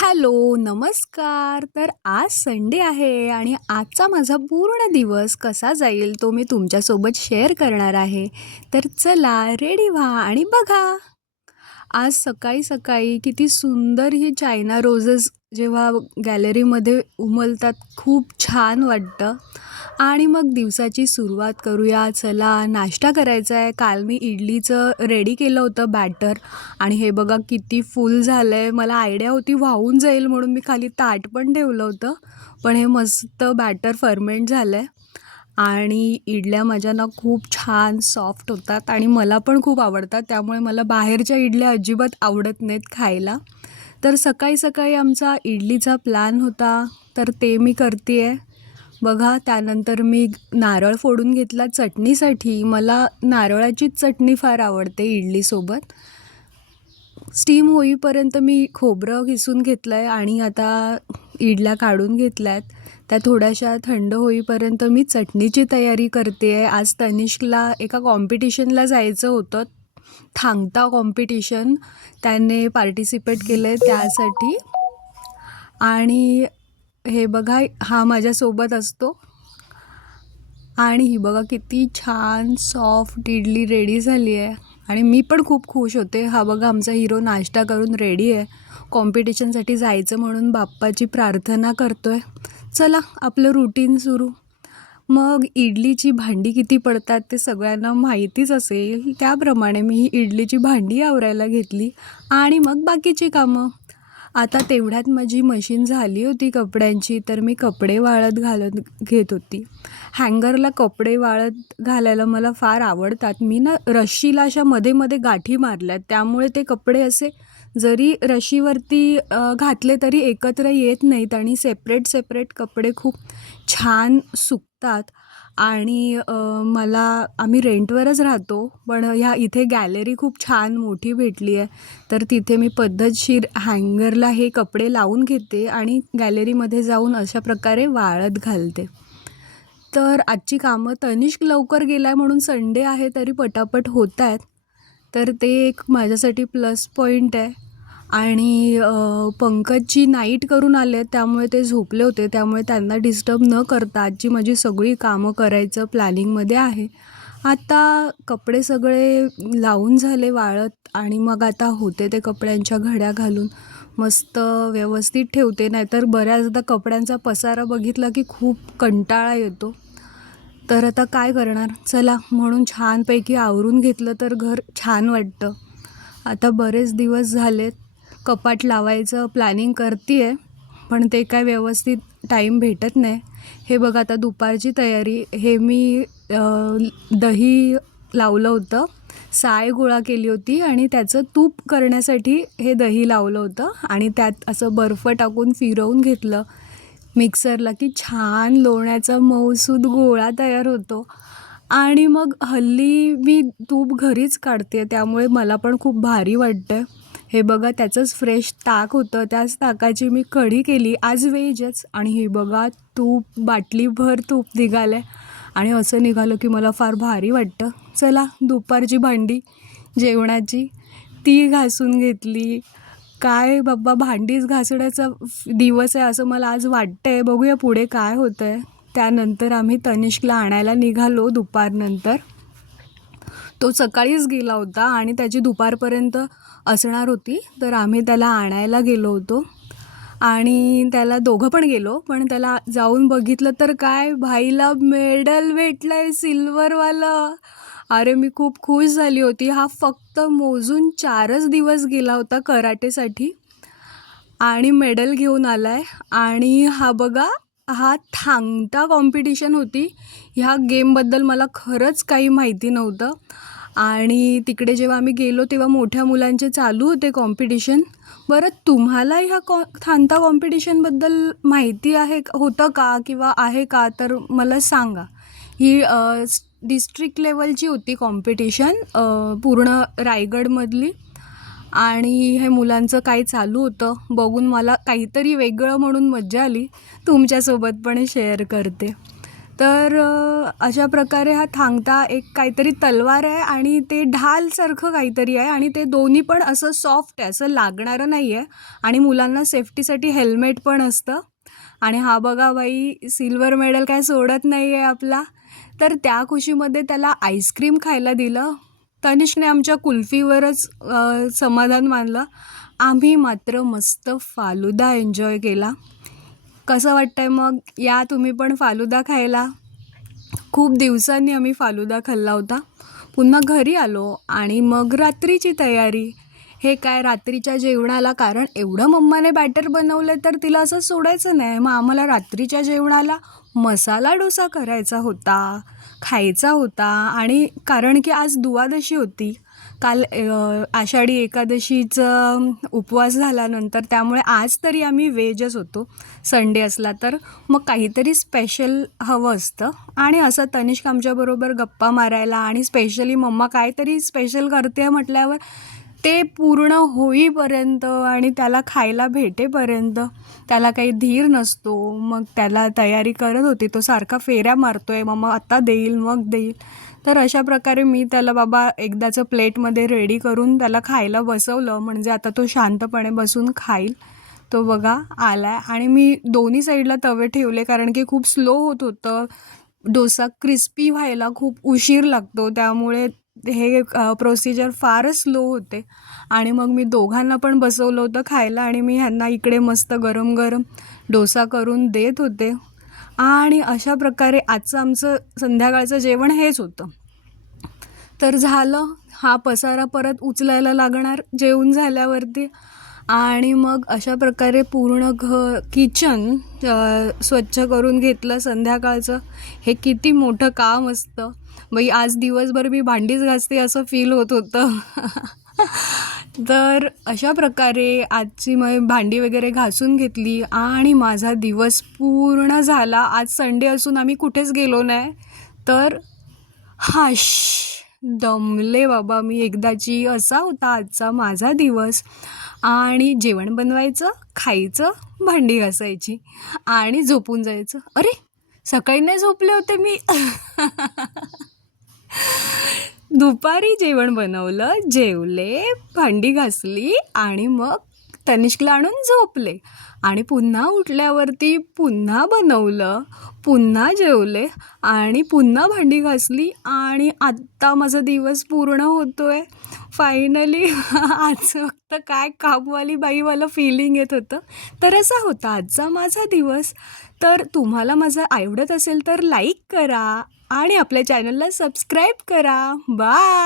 Hello, नमस्कार. तर आज संडे आहे आणि आजचा माझा पूर्ण दिवस कसा जाईल तो मी तुमच्यासोबत शेअर करणार आहे. तर चला रेडी व्हा आणि बघा. आज सकाळी-सकाळी किती सुंदर ही चायना रोजेस जेव्हा गॅलरीमध्ये उमलतात, खूप छान वाटतं. आणि मग दिवसाची सुरुवात करूया. चला नाश्ता करायचा आहे. काल मी इडलीचं रेडी केलं होतं बॅटर आणि हे बघा किती फुल झालं आहे. मला आयडिया होती वाहून जाईल म्हणून मी खाली ताट पण ठेवलं होतं. पण हे मस्त बॅटर फर्मेंट झालं आहे आणि इडल्या माझ्या ना खूप छान सॉफ्ट होतात आणि मला पण खूप आवडतात. त्यामुळे मला बाहेरच्या इडल्या अजिबात आवडत नाहीत खायला. तर सकाळी-सकाळी आमचा इडलीचा प्लॅन होता, तर ते मी करते आहे. बघा त्यानंतर मी नारळ फोडून घेतला चटणीसाठी. मला नारळाचीच चटणी फार आवडते इडलीसोबत. स्टीम होईपर्यंत मी खोबरं किसून घेतलं आहे आणि आता इडल्या काढून घेतल्या आहेत. त्या थोड्याशा थंड होईपर्यंत मी चटणीची तयारी करते आहे. आज तनिष्कला एका कॉम्पिटिशनला जायचं होतं. थांगता कॉम्पिटिशन त्याने पार्टिसिपेट केलं आहे त्यासाठी. आणि हे बघा हा माझ्यासोबत असतो आणि ही बघा किती छान सॉफ्ट इडली रेडी झाली आहे आणि मी पण खूप खुश होते. हा बघा आमचा हिरो नाश्ता करून रेडी आहे. कॉम्पिटिशनसाठी जायचं म्हणून बाप्पाची प्रार्थना करतो आहे. चला आपलं रुटीन सुरू. मग इडलीची भांडी किती पडतात ते सगळ्यांना माहितीच असेल. त्याप्रमाणे मी ही इडलीची भांडी आवरायला घेतली आणि मग बाकीची कामं. आता तेवढ्यात माझी मशीन झाली होती कपड्यांची, तर मी कपडे वाळत घालत घेत होती. हँगरला कपडे वाळत घालायला मला फार आवडतात. मी ना रश्शीला अशा मध्ये-मध्ये गाठी मारल्यात. त्यामुळे ते कपडे असे जरी रश्शीवरती घातले तरी एकत्र येत नाहीत आणि सेपरेट कपडे खूप छान सुकतात. आणि आम्ही रेंटवरच राहतो, पण इथे गॅलरी खूप छान मोठी भेटली आहे. तर तिथे मी पद्धतशीर हँगरला हे कपडे लावून घेते आणि गॅलरीमध्ये जाऊन अशा प्रकारे वाळत घालते. तर आजची कामं तनिष्क लवकर गेला आहे म्हणून संडे आहे तरी पटापट होत आहेत. तर ते एक माझ्यासाठी प्लस पॉईंट आहे. आणि पंकजची नाईट करून आले आहेत त्यामुळे ते झोपले होते. त्यामुळे त्यांना डिस्टर्ब न करता आजची माझी सगळी कामं करायचं प्लॅनिंगमध्ये आहे. आता कपडे सगळे लावून झाले वाळत आणि मग आता होते ते कपड्यांच्या घड्या घालून मस्त व्यवस्थित ठेवते. नाहीतर बऱ्याचदा कपड्यांचा पसारा बघितला की खूप कंटाळा येतो. तर आता काय करणार, चला म्हणून छानपैकी आवरून घेतलं तर घर छान वाटतं. आता बरेच दिवस झालेत कपाट लावायचं प्लॅनिंग करते आहे, पण ते काय व्यवस्थित टाईम भेटत नाही. हे बघा आता दुपारची तयारी. हे मी दही लावलं होतं, साय गोळा केली होती आणि त्याचं तूप करण्यासाठी हे दही लावलं होतं आणि त्यात असं बर्फ टाकून फिरवून घेतलं मिक्सरला की छान लोण्याचा मऊसूद गोळा तयार होतो. आणि मग हल्ली मी तूप घरीच काढते त्यामुळे मला पण खूप भारी वाटतं. हे बघा त्याचंच फ्रेश ताक होतं, त्याच ताकाची मी कढी केली. आज व्हेजच आणि हे बघा तूप बाटलीभर तूप निघालं आहे आणि असं निघालं की मला फार भारी वाटतं. चला दुपारची भांडी जेवणाची ती घासून घेतली. काय बाबा भांडीच घासण्याचा दिवस आहे असं मला आज वाटतं आहे. बघूया पुढे काय होतं आहे. त्यानंतर आम्ही तनिष्कला आणायला निघालो दुपारनंतर. तो सकाळीच गेला होता आणि त्याची दुपारपर्यंत असणार होती, तर आम्ही त्याला आणायला गेलो होतो आणि त्याला दोघं पण गेलो. पण त्याला जाऊन बघितलं तर काय भाईला मेडल भेटलं आहे सिल्वरवालं. अरे मी खूप खुश झाली होती. हा फक्त मोजून 4च दिवस गेला होता कराटेसाठी आणि मेडल घेऊन आला आहे. आणि हा बघा हा थांगता कॉम्पिटिशन होती. ह्या गेमबद्दल मला खरंच काही माहिती नव्हतं आणि तिकडे जेव्हा आम्ही गेलो तेव्हा मोठ्या मुलांचे चालू होते कॉम्पिटिशन. बरं तुम्हाला ह्या थांगता कॉम्पिटिशनबद्दल माहिती होतं का किंवा आहे का, तर मला सांगा. ही डिस्ट्रिक्ट लेवलची होती कॉम्पिटिशन पूर्ण रायगडमधली आणि हे मुलांचं काय चालू होतं बघून मला काहीतरी वेगळं म्हणून मज्जा आली. तुमच्यासोबत पण शेअर करते. तर अशा प्रकारे हा थांगता एक काहीतरी तलवार आहे आणि ते ढालसारखं काहीतरी आहे आणि ते दोन्ही पण असं सॉफ्ट आहे, असं लागणारं नाही आहे आणि मुलांना सेफ्टीसाठी हेल्मेट पण असतं. आणि हा बघा बाई सिल्वर मेडल काय सोडत नाही आहे आपला. तर त्या खुशीमध्ये त्याला आईस्क्रीम खायला दिलं. तनिष्कने आमच्या कुल्फीवरच समाधान मानलं. आम्ही मात्र मस्त फालुदा एन्जॉय केला. कसं वाटतंय मग? या तुम्ही पण फालुदा खायला. खूप दिवसांनी आम्ही फालुदा खाल्ला होता. पुन्हा घरी आलो आणि मग रात्रीची तयारी. हे काय रात्रीच्या जेवणाला, कारण एवढं मम्माने बॅटर बनवलं तर तिला असं सोडायचं नाही. मग आम्हाला रात्रीच्या जेवणाला मसाला डोसा करायचा होता, खायचा होता. आणि कारण की आज दुवादशी होती, काल आषाढी एकादशीचा उपवास झाल्यानंतर, त्यामुळे आज तरी आम्ही व्हेजच होतो संडे असला तर. मग काहीतरी स्पेशल हवं असतं आणि असं तनिष्क आमच्याबरोबर गप्पा मारायला आणि स्पेशली मम्मा काहीतरी स्पेशल करते म्हटल्यावर ते पूर्ण होईपर्यंत आणि त्याला खायला भेटेपर्यंत त्याला काही धीर नसतो. मग त्याला तयारी करत होती, तो सारखा फेऱ्या मारतोय, मम्मा आता देईल मग देईल. तर अशा प्रकारे मी त्याला बाबा एकदाचं प्लेटमध्ये रेडी करून त्याला खायला बसवलं, म्हणजे आता तो शांतपणे बसून खाईल. तो बघा आला आहे आणि मी दोन्ही साईडला तवे ठेवले कारण की खूप स्लो होत होतं. डोसा क्रिस्पी व्हायला खूप उशीर लागतो, त्यामुळे हे प्रोसिजर फारच स्लो होते. आणि मग मी दोघांना पण बसवलं होतं खायला आणि मी ह्यांना इकडे मस्त गरम गरम डोसा करून देत होते. आणि अशा प्रकारे आजचं आमचं संध्याकाळचं जेवण हेच होतं. तर झालं, हा पसारा परत उचलायला लागणार जेवून झाल्यावरती. आणि मग अशा प्रकारे पूर्ण किचन स्वच्छ करून घेतलं संध्याकाळचं. हे किती मोठं काम असतं बाई, आज दिवसभर मी भांडीच घासते असं फील होत होतं. तर अशा प्रकारे आजची मग भांडी वगैरे घासून घेतली आणि माझा दिवस पूर्ण झाला. आज संडे असून आम्ही कुठेच गेलो नाही. तर हाश, दमले बाबा मी एकदाची. असा होता आजचा माझा दिवस. आणि जेवण बनवायचं, खायचं, भांडी घासायची आणि झोपून जायचं. अरे, सकाळी नाही झोपले होते मी. दुपारी जेवण बनवलं, जेवले, भांडी घासली आणि मग तनिष्कला आणून झोपले. आणि पुन्हा उठल्यावरती पुन्हा बनवलं, पुन्हा जेवले आणि पुन्हा भांडी घासली आणि आत्ता माझा दिवस पूर्ण होतोय फायनली. आज फक्त काय कामवाली बाईवालं फिलिंग येत होतं. तर असा होता आजचा माझा दिवस. तर तुम्हाला माझं आवडत असेल तर लाईक करा आणि आपल्या चॅनलला सबस्क्राईब करा. बाय.